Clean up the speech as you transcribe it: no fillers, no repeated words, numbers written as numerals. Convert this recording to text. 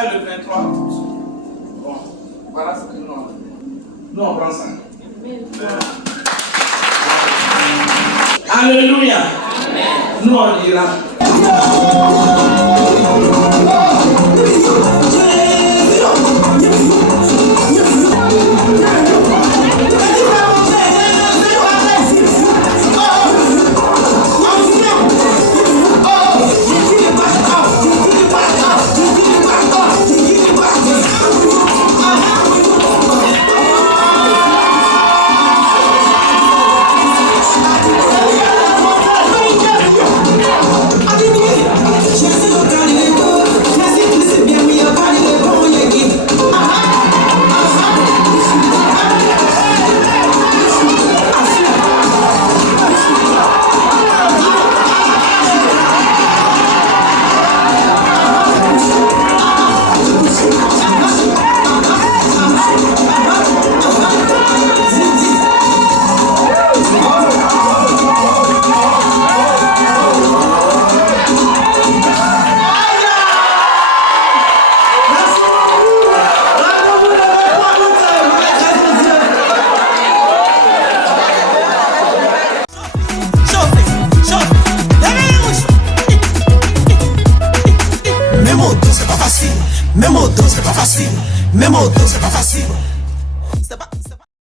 Le 23 août. Bon, voilà ce que nous on prend ça. Alléluia. Amen. Nous on dira. Même au dos, c'est pas facile. Même au dos, c'est pas facile.